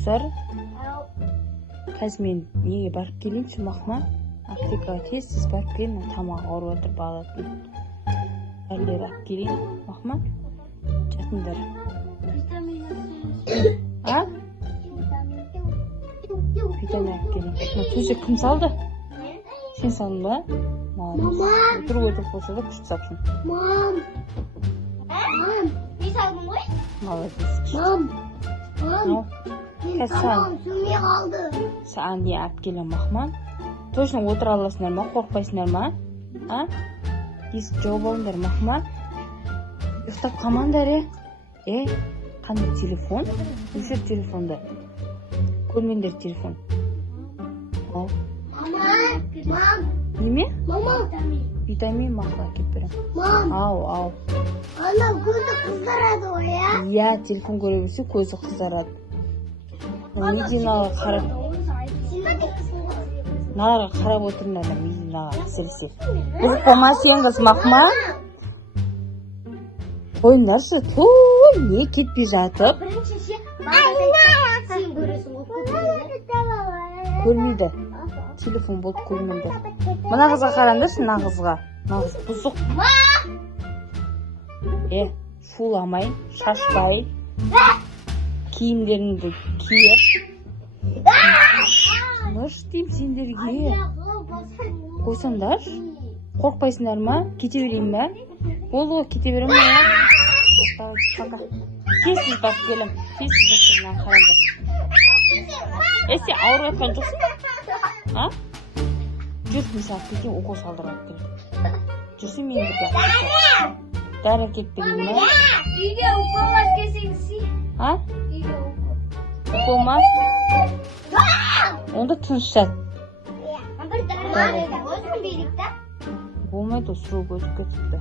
Мусор. Казмин неге барып келейінші мақма? Аптекаға тез барып келейін, тамақ ауырып отыр балалардың. Әлдері алып келейін, мақма? Жатыңдар. А? Витамин алып келейін. Төсек кім салды? Сен салдың ба? Мама! Өтірік болса да күшті сапсың. Мам! Не салдың ғой? Молодец. Мам! Tamam, sürmeye kaldı. Sen niye alып келем мақман? Точно отыра аласыңдар ма? Қорықпайсыңдар ма? А? Есік жауып алыңдар мақман? Ұйықтап қалмаңдар, қандай телефон? Өшір телефонды. Көрмеңдер телефон. Ал. Мам! Неме? Мама! Витамин мақла әкеп берем. Мам! Ау. Ана көзі қызарады ғой, я? Иә, телефон көре берсе көзі қызарады. Мединаға қарап. Наларға қарап отырыңдар, мединаға әсіресе. Бұзық болмасеңіз мақма? Қойыңдаршы, не кетпей жатып? Көрмейді. Телефон болып көрмейді. Мына қызға қараңдаршы, мына қызға. Мына қыз бұзық. Шуламай, шашпай, киімдеріңді киіп. Мыш дейм сендерге. Қойсаңдар, қорқпайсыңдар ма? Кете берейін ба? Болды ғой, кете берем ба? Тезсіз барып келем. Тезсіз барып қараңдар. Сен ауырып жатқан жоқсың ба? Жүр, мысалы, кетем, укол салдырып келем. Жүрсің мен бірге. Дәрі әкеп берейін ба? Үйге укол әкелсеңізші. Үйге укол. Укол ма? Онда тыныш жат. Болмайды, сұрау өтіп кетіпті.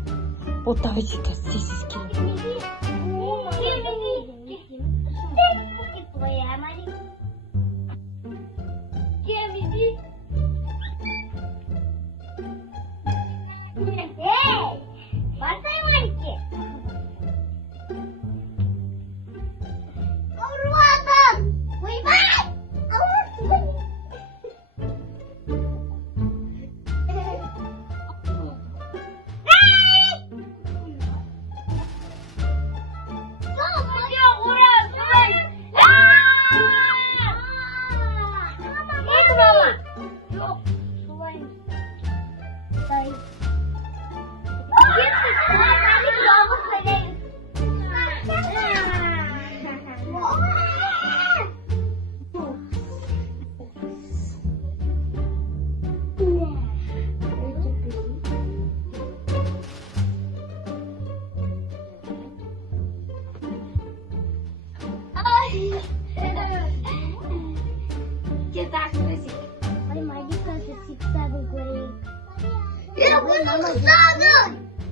Вот давайте сесіз келем.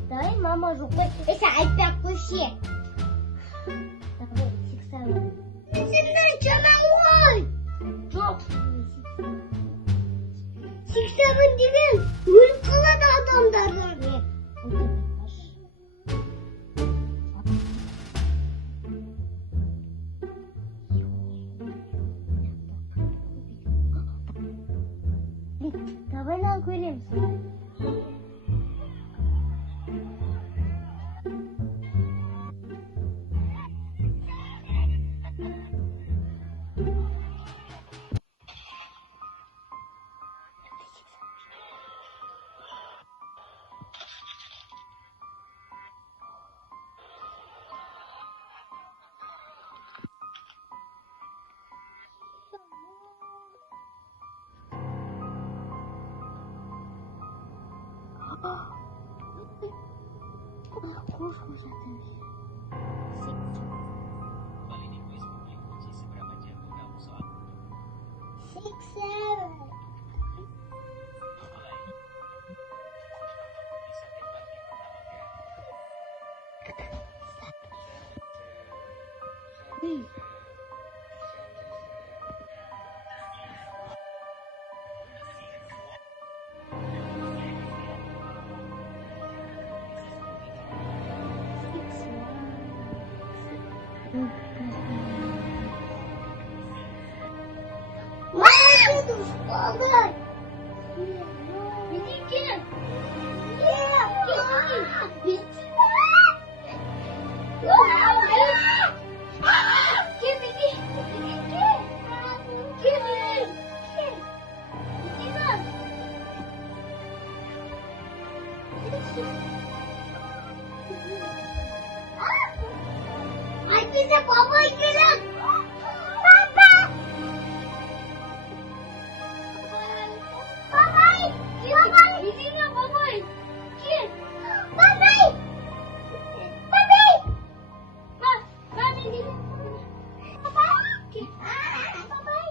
Давай, мама, рукой. Если опять кушай. Давай, фиксируй. Сексавый чамагой. Жоқ. Сексавый деген өліп қалады адамдар. Давай нам көреміз. Ушпалдай. Иди кен. Bize baba gelin. Baba. Babay. Babay. Gidin ya babay. Git. Babay. Babay. Bak. Ben de gidin. Babay. Git. Babay.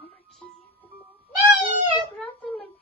Ama kizim. Ne? Bırakın.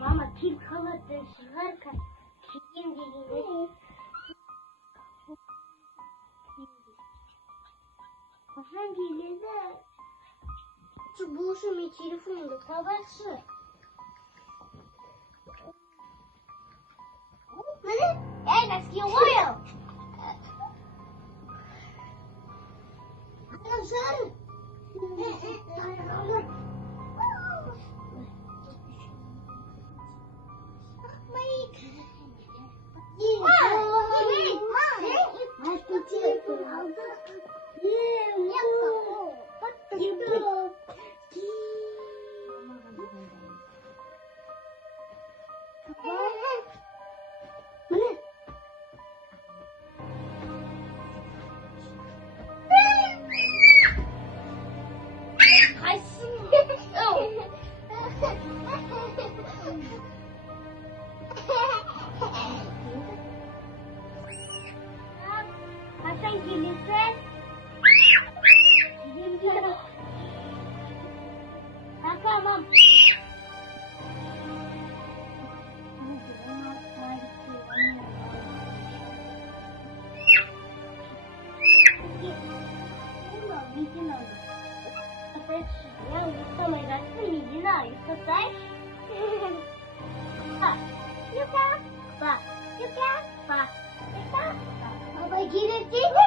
Mama kim kalıttı çıkarken kim dedi? Hangi yerde? Şu buluşum telefonunda tabaksı. Ne? Ey eski oluyor. Arkadaşlar. Hasan gelirse tamam. Baba gelirdi.